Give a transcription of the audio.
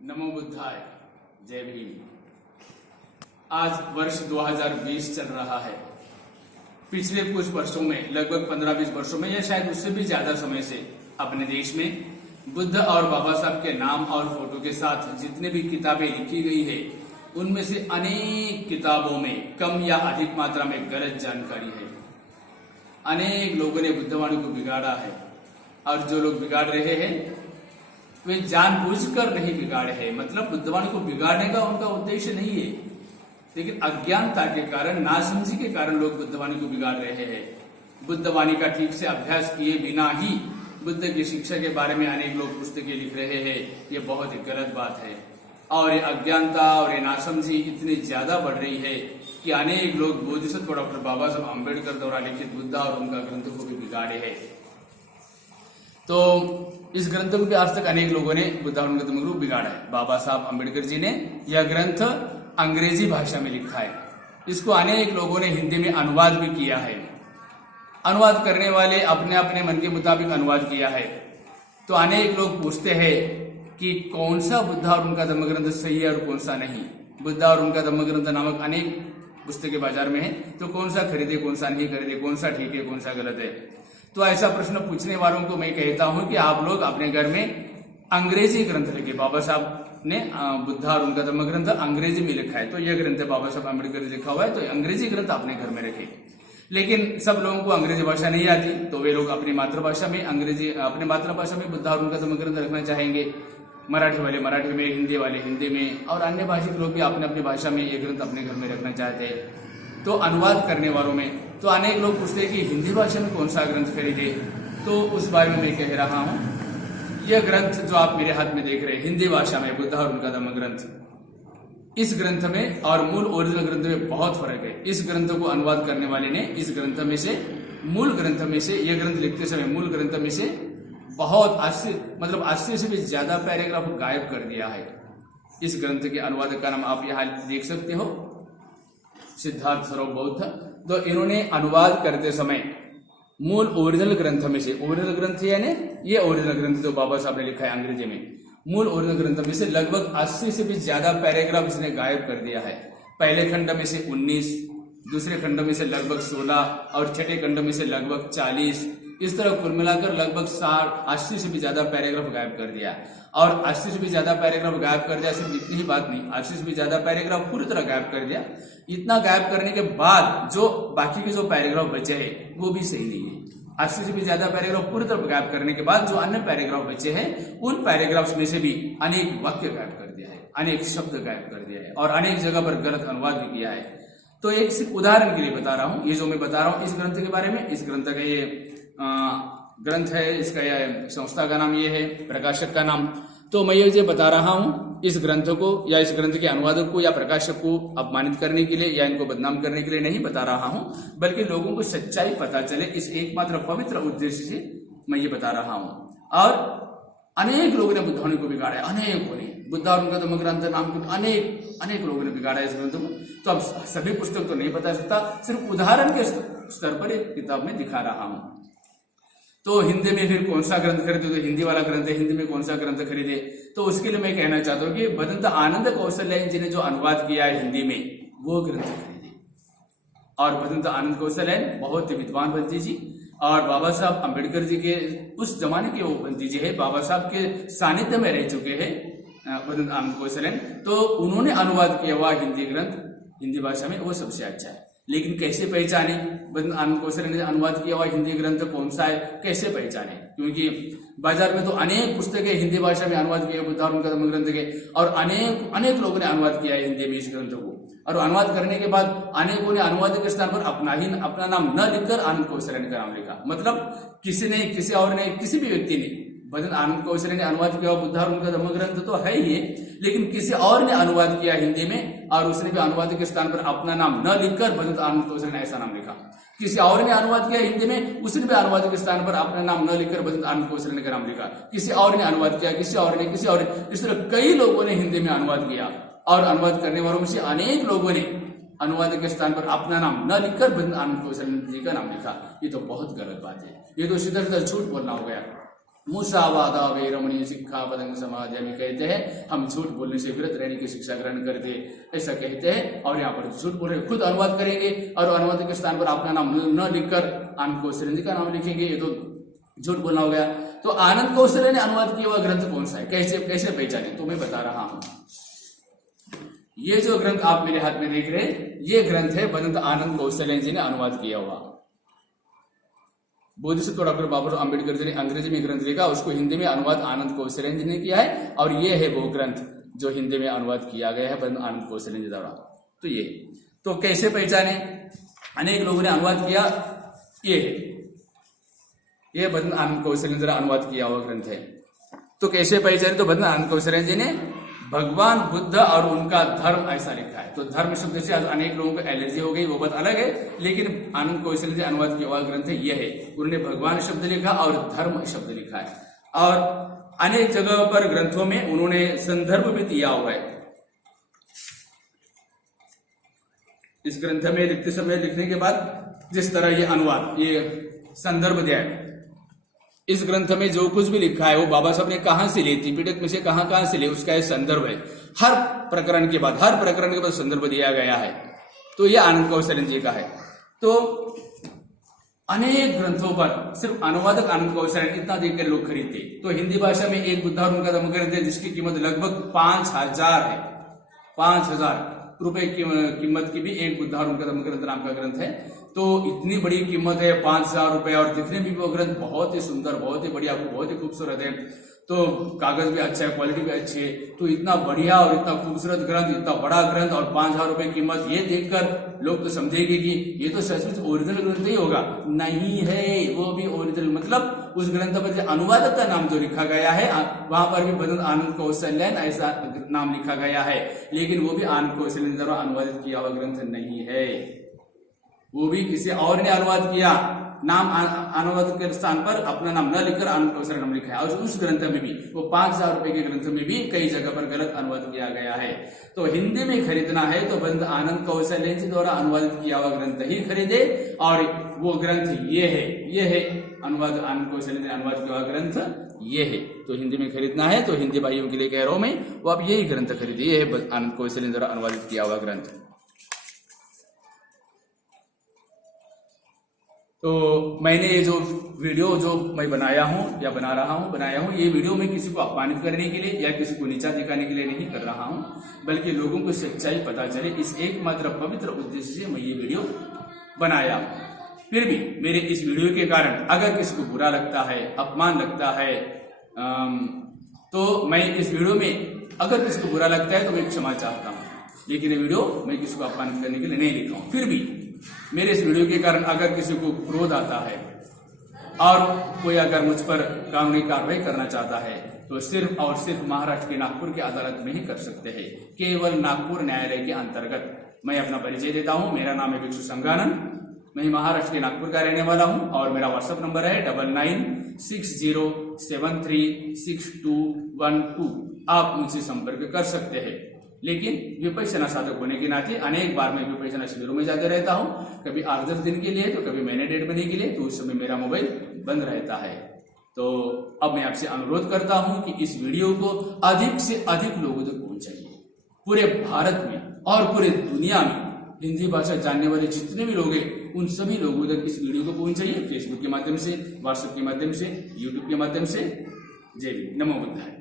नमो बुद्धाय। जय भीम। आज वर्ष 2020 चल रहा है। पिछले कुछ वर्षों में, लगभग 15-20 वर्षों में या शायद उससे भी ज्यादा समय से अपने देश में बुद्ध और बाबा साहब के नाम और फोटो के साथ जितने भी किताबें लिखी गई है, उनमें से अनेक किताबों में कम या अधिक मात्रा में गलत जानकारी है। अनेक लोगों ने बुद्धवाणी को बिगाड़ा है और जो लोग बिगाड़ रहे हैं वे जानबूझकर नहीं बिगाड़े हैं। मतलब बुद्धवाणी को बिगाड़ने का उनका उद्देश्य नहीं है, लेकिन अज्ञानता के कारण, नासमझी के कारण लोग बुद्धवाणी को बिगाड़ रहे हैं। बुद्धवाणी का ठीक से अभ्यास किए बिना ही बुद्ध की शिक्षा के बारे में अनेक लोग पुस्तकें लिख रहे हैं। ये बहुत ही गलत बात है और ये अज्ञानता और ये नासमझी इतनी ज्यादा बढ़ रही है कि अनेक लोग बोधिसत्व डॉक्टर बाबा साहब अम्बेडकर द्वारा लिखित बुद्ध और उनका ग्रंथ को भी बिगाड़े हैं। तो इस ग्रंथ को भी आज तक अनेक लोगों ने बुद्ध और उनका धर्मगुरु बिगाड़ा है। बाबा साहब अम्बेडकर जी ने यह ग्रंथ अंग्रेजी भाषा में लिखा है। इसको अनेक लोगों ने हिंदी में अनुवाद भी किया है। अनुवाद करने वाले अपने अपने मन के मुताबिक अनुवाद किया है। तो अनेक लोग पूछते हैं कि कौन सा बुद्ध और उनका धर्मग्रंथ सही है और कौन सा नहीं। बुद्ध और उनका धर्मग्रंथ नामक अनेक पुस्तकें बाजार में है, तो कौन सा खरीदे, कौन सा नहीं खरीदे, कौन सा ठीक है, कौन सा गलत है। तो ऐसा प्रश्न पूछने वालों को मैं कहता हूं कि आप लोग अपने घर में अंग्रेजी ग्रंथ लिखे। बाबा साहब ने बुद्ध और उनका धर्मग्रंथ अंग्रेजी में लिखा है, तो यह ग्रंथ बाबा साहब अम्बेडकर जी लिखा हुआ है, तो अंग्रेजी ग्रंथ अपने घर में रखे। लेकिन सब लोगों को अंग्रेजी भाषा नहीं आती, तो वे लोग अपनी मातृभाषा में अपने मातृभाषा में बुद्ध और उनका धर्मग्रंथ रखना चाहेंगे। मराठी वाले मराठी में, हिंदी वाले हिंदी में, और अन्य भाषिक लोग भी अपने अपनी भाषा में ये ग्रंथ अपने घर में रखना चाहते हैं। तो अनुवाद करने वालों में तो अनेक लोग पूछते हैं कि हिंदी भाषा में कौन सा ग्रंथ खरीदे। तो उस बारे में मैं कह रहा हूं, यह ग्रंथ जो आप मेरे हाथ में देख रहे हैं, हिंदी भाषा में बुद्ध और उनका धम्म ग्रंथ, इस ग्रंथ में और मूल ओरिजिनल ग्रंथ में बहुत फर्क है। इस ग्रंथ को अनुवाद करने वाले ने इस ग्रंथ में से, मूल ग्रंथ में से, यह ग्रंथ लिखते समय मूल ग्रंथ में से बहुत 80 से भी ज्यादा पैराग्राफ गायब कर दिया है। इस ग्रंथ के अनुवादक का नाम आप यहाँ देख सकते हो, सिद्धार्थ सरोवर बौद्ध। तो इन्होंने अनुवाद करते समय मूल ओरिजिनल ग्रंथ में से, ओरिजिनल ग्रंथ यानी ये ओरिजिनल ग्रंथ जो बाबा साहब ने लिखा है अंग्रेजी में, मूल ओरिजिनल ग्रंथ में से लगभग 80 से भी ज्यादा पैराग्राफ इसने गायब कर दिया है। पहले खंड में से 19, दूसरे खंड में से लगभग 16 और छठे खंड में से लगभग 40, इस तरह कुल मिलाकर लगभग 80 से भी ज्यादा पैराग्राफ गायब कर दिया। और 80 से भी ज्यादा पैराग्राफ गायब कर दिया, सिर्फ इतनी ही बात नहीं, 80 से भी ज्यादा पैराग्राफ पूरी तरह गायब कर दिया। इतना गायब करने के बाद जो बाकी के जो पैराग्राफ बचे हैं वो भी सही नहीं है। 80 से भी ज्यादा पैराग्राफ पूरी तरह गायब करने के बाद जो अन्य पैराग्राफ बचे हैं, उन पैराग्राफ्स में से भी अनेक वाक्य गायब कर दिया है, अनेक शब्द गायब कर दिया है और अनेक जगह पर गलत अनुवाद भी किया है। तो एक सिर्फ उदाहरण के लिए बता रहा हूं, ये जो मैं बता रहा हूं इस ग्रंथ के बारे में, इस ग्रंथ का ये ग्रंथ है, इसका यह संस्था का नाम ये है, प्रकाशक का नाम। तो मैं ये बता रहा हूं इस ग्रंथ को या इस ग्रंथ के अनुवादक को या प्रकाशक को अपमानित करने के लिए या इनको बदनाम करने के लिए नहीं बता रहा हूं, बल्कि लोगों को सच्चाई पता चले, इस एकमात्र पवित्र उद्देश्य से मैं ये बता रहा हूं। और अनेक लोगों ने बुद्धवाणी को बिगाड़ा है, अनेकों ने, बुद्ध और उनका धम्म ग्रंथ नाम को अनेक लोगों ने बिगाड़ा है इस ग्रंथ को। तो अब सभी पुस्तक तो नहीं बता सकता, सिर्फ उदाहरण के स्तर पर एक किताब में दिखा रहा हूं। तो हिंदी में फिर कौन सा ग्रंथ खरीदे, तो हिंदी वाला ग्रंथ है, हिंदी में कौन सा ग्रंथ खरीदे। तो उसके लिए मैं कहना चाहता हूँ कि भदंत आनंद कौशल्यायन जी ने जो अनुवाद किया है हिंदी में, वो ग्रंथ खरीदे। और भदंत आनंद कौशल्यायन बहुत ही विद्वान बंती जी और बाबा साहब अम्बेडकर जी के उस जमाने के वो बंती जी है, बाबा साहब के सानिध्य में रह चुके हैं भदंत आनंद कौशल्यायन। तो उन्होंने अनुवाद किया हुआ हिंदी ग्रंथ हिंदी भाषा में वो सबसे अच्छा है। लेकिन कैसे पहचाने भदंत आनंद कौशल्यायन ने अनुवाद किया हुआ हिंदी ग्रंथ कौन सा है, कैसे पहचाने? क्योंकि बाजार में तो अनेक पुस्तकें हिंदी भाषा में अनुवाद किए बुद्ध और उनका धम्म ग्रंथ के, और अनेक लोगों ने अनुवाद किया है हिंदी में इस ग्रंथ को। और अनुवाद करने के बाद अनेकों ने अनुवाद के स्थान पर अपना नाम न लिखकर आनंद कौशल्यायन का नाम लिखा। मतलब किसी भी व्यक्ति ने, भदंत आनंद कौशल्यायन ने अनुवाद किया बुद्ध और उनका धम्म ग्रंथ तो है ही है, लेकिन किसी और ने अनुवाद किया हिंदी में और उसने भी अनुवाद के स्थान पर अपना नाम न लिखकर भदंत आनंद कौशल्यायन ने ऐसा नाम लिखा। किसी और ने अनुवाद किया हिंदी में, उसने भी अनुवाद के स्थान पर अपना नाम न लिखकर भदंत आनंद कौशल्यायन का नाम लिखा। किसी और ने अनुवाद किया, किसी और ने, इस तरह कई लोगों ने हिंदी में अनुवाद किया। और अनुवाद करने वालों में से अनेक लोगों ने अनुवाद के स्थान पर अपना नाम न लिखकर भदंत आनंद कौशल्यायन जी का नाम लिखा। ये तो बहुत गलत बात है, ये तो सीधा सीधा झूठ बोलना हो गया। मुसावादा वेरमणि सिक्खापदं समादयामि कहते हैं हम झूठ बोलने से विरत रहने की शिक्षा ग्रहण करते हैं, ऐसा कहते हैं। और यहाँ पर झूठ बोल रहे खुद अनुवाद करेंगे और अनुवाद के स्थान पर अपना नाम न लिखकर आनंद कौशल जी का नाम लिखेंगे, ये तो झूठ बोलना हो गया। तो आनंद कौशल ने अनुवाद किया हुआ ग्रंथ कौन सा है, कैसे पहचाने, तो मैं बता रहा हूं। ये जो ग्रंथ आप मेरे हाथ में देख रहे हैं, ये ग्रंथ है भदंत आनंद कौशल जी ने अनुवाद किया हुआ। बोधिसत्व डॉक्टर बाबा अम्बेडकर जी ने अंग्रेजी में ग्रंथ लिखा, उसको हिंदी में अनुवाद आनंद कौशल जी ने किया है, और ये है वो ग्रंथ जो हिंदी में अनुवाद किया गया है भदंत आनंद कौशल जी द्वारा। तो ये तो कैसे पहचाने, अनेक लोगों ने अनुवाद किया, ये भदंत आनंद कौशल जी द्वारा अनुवाद किया हुआ ग्रंथ है। तो कैसे पहचाने, तो भदंत आनंद कौशल जी ने भगवान बुद्ध और उनका धर्म ऐसा लिखा है। तो धर्म शब्द से अनेक लोगों को एलर्जी हो गई, वो बात अलग है, लेकिन आनंद कौशल जी अनुवाद किया हुआ ग्रंथ यह है। उन्होंने भगवान शब्द लिखा और धर्म शब्द लिखा है, और अनेक जगह पर ग्रंथों में उन्होंने संदर्भ भी दिया हुआ है। इस ग्रंथ में लिखते समय लिखने के बाद जिस तरह ये अनुवाद, ये संदर्भ दिया है, इस ग्रंथ में जो कुछ भी लिखा है वो बाबा साहब ने कहां से ली, त्रिपिटक में से कहां से ले, उसका एक संदर्भ है। हर प्रकरण के बाद संदर्भ दिया गया है। तो ये आनंद कौशल जी का है। तो अनेक ग्रंथों पर सिर्फ अनुवादक आनंद कौशल इतना देखकर लोग खरीदते। तो हिंदी भाषा में एक बुद्धा और उनका धम्म ग्रंथ है जिसकी कीमत लगभग 5000 है। 5000 रुपए की कीमत की भी एक बुद्धा और उनका धम्म ग्रंथ नाम का ग्रंथ है। तो इतनी बड़ी कीमत है 5000 रुपए, और दिखने में भी वो ग्रंथ बहुत ही सुंदर, बहुत ही बढ़िया, बहुत ही खूबसूरत है। तो कागज भी अच्छा है, क्वालिटी भी अच्छी है। तो इतना बढ़िया और इतना खूबसूरत ग्रंथ, इतना बड़ा ग्रंथ और 5000 रुपए कीमत, ये देखकर लोग तो समझेंगे कि ये तो सचमुच ओरिजिनल ग्रंथ ही होगा। नहीं है, वो भी ओरिजिनल मतलब उस ग्रंथ पर जो अनुवादक का नाम जो लिखा गया है, वहां पर भी भदंत आनंद कौशल ऐसा नाम लिखा गया है, लेकिन वो भी आनंद कौशल द्वारा अनुवादित किया हुआ ग्रंथ नहीं है। वो भी किसी और ने अनुवाद किया, नाम अनुवाद के स्थान पर अपना नाम न लिखकर आनंद कौशल नाम लिखा है। और उस ग्रंथ में भी, वो 5000 रुपए के ग्रंथ में भी कई जगह पर गलत अनुवाद किया गया है। तो हिंदी में खरीदना है तो भदंत आनंद कौशल जी द्वारा अनुवादित किया हुआ ग्रंथ ही खरीदे, और वो ग्रंथ ये है अनुवाद आनंद कौशल ने अनुवाद किया हुआ ग्रंथ ये है। तो हिंदी में खरीदना है तो हिंदी भाइयों के लिए कह रहा हूं मैं, वो आप यही ग्रंथ खरीदिए, ये है आनंद कौशल द्वारा अनुवादित किया हुआ ग्रंथ। तो मैंने ये जो वीडियो जो मैं बनाया हूं या बना रहा हूं, ये वीडियो मैं किसी को अपमानित करने के लिए या किसी को नीचा दिखाने के लिए नहीं कर रहा हूं, बल्कि लोगों को सच्चाई पता चले, इस एकमात्र पवित्र उद्देश्य से मैं ये वीडियो बनाया। फिर भी मेरे इस वीडियो के कारण अगर किसी को बुरा लगता है, अपमान लगता है, तो मैं इस वीडियो में अगर किसी को बुरा लगता है तो मैं क्षमा चाहता हूँ, लेकिन ये वीडियो मैं किसी को अपमानित करने के लिए नहीं लिखा हूँ। फिर भी मेरे इस वीडियो के कारण अगर किसी को क्रोध आता है और कोई अगर मुझ पर कानूनी कार्रवाई करना चाहता है तो सिर्फ और सिर्फ महाराष्ट्र के नागपुर की अदालत में ही कर सकते हैं, केवल नागपुर न्यायालय के अंतर्गत। मैं अपना परिचय देता हूं, मेरा नाम है भिक्षु संगानंद, मैं महाराष्ट्र के नागपुर का रहने वाला हूं, और मेरा व्हाट्सएप नंबर है 9960736212। आप मुझसे संपर्क कर सकते हैं। लेकिन विपक्षना साधक होने के नाते अनेक बार मैं विपक्षना शिविरों में जाते रहता हूं, कभी 8-10 दिन के लिए तो कभी महीने 1.5 महीने के लिए, तो उस समय मेरा मोबाइल बंद रहता है। तो अब मैं आपसे अनुरोध करता हूं कि इस वीडियो को अधिक से अधिक लोगों तक पहुंचाइए, पूरे भारत में और पूरे दुनिया में हिंदी भाषा जानने वाले जितने भी लोग हैं उन सभी लोगों तक इस वीडियो को पहुंचाइए, फेसबुक के माध्यम से, व्हाट्सएप के माध्यम से, यूट्यूब के माध्यम से। जय हिंद, नमो बुद्धाय।